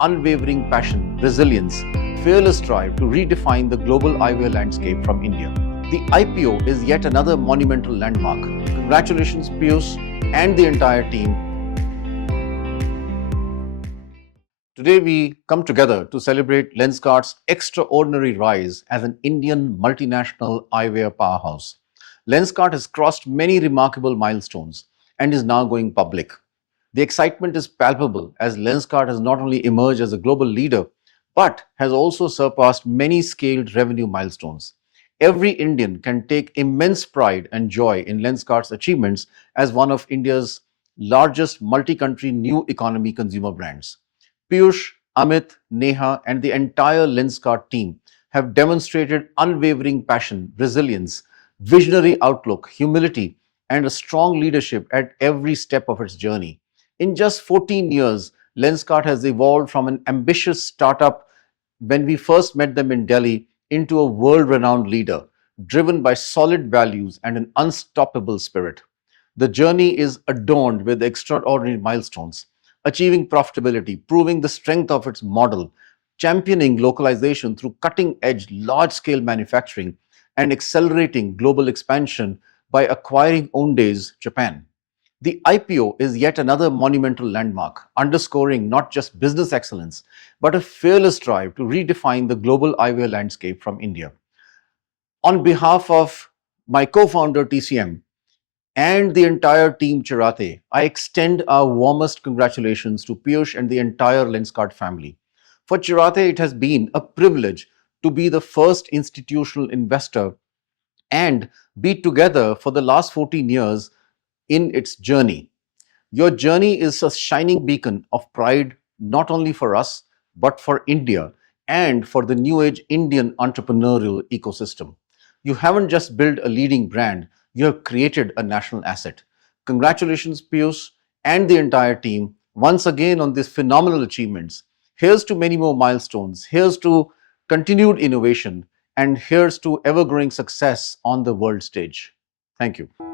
unwavering passion, resilience, fearless drive to redefine the global eyewear landscape from India. The IPO is yet another monumental landmark. Congratulations, Piyush and the entire team. Today we come together to celebrate Lenskart's extraordinary rise as an Indian multinational eyewear powerhouse. Lenskart has crossed many remarkable milestones and is now going public. The excitement is palpable as Lenskart has not only emerged as a global leader, but has also surpassed many scaled revenue milestones. Every Indian can take immense pride and joy in Lenskart's achievements as one of India's largest multi-country new economy consumer brands. Piyush, Amit, Neha, and the entire Lenskart team have demonstrated unwavering passion, resilience, visionary outlook, humility, and a strong leadership at every step of its journey. In just 14 years, Lenskart has evolved from an ambitious startup when we first met them in Delhi into a world-renowned leader, driven by solid values and an unstoppable spirit. The journey is adorned with extraordinary milestones, achieving profitability, proving the strength of its model, championing localization through cutting-edge, large-scale manufacturing, and accelerating global expansion by acquiring Ondays, Japan. The IPO is yet another monumental landmark, underscoring not just business excellence, but a fearless drive to redefine the global eyewear landscape from India. On behalf of my co-founder TCM and the entire team Chiratae, I extend our warmest congratulations to Piyush and the entire Lenskart family. For Chiratae, it has been a privilege to be the first institutional investor and be together for the last 14 years in its journey. Your journey is a shining beacon of pride, not only for us, but for India and for the new age Indian entrepreneurial ecosystem. You haven't just built a leading brand, you have created a national asset. Congratulations, Piyush and the entire team, once again on these phenomenal achievements. Here's to many more milestones. Here's to continued innovation. And here's to ever growing success on the world stage. Thank you.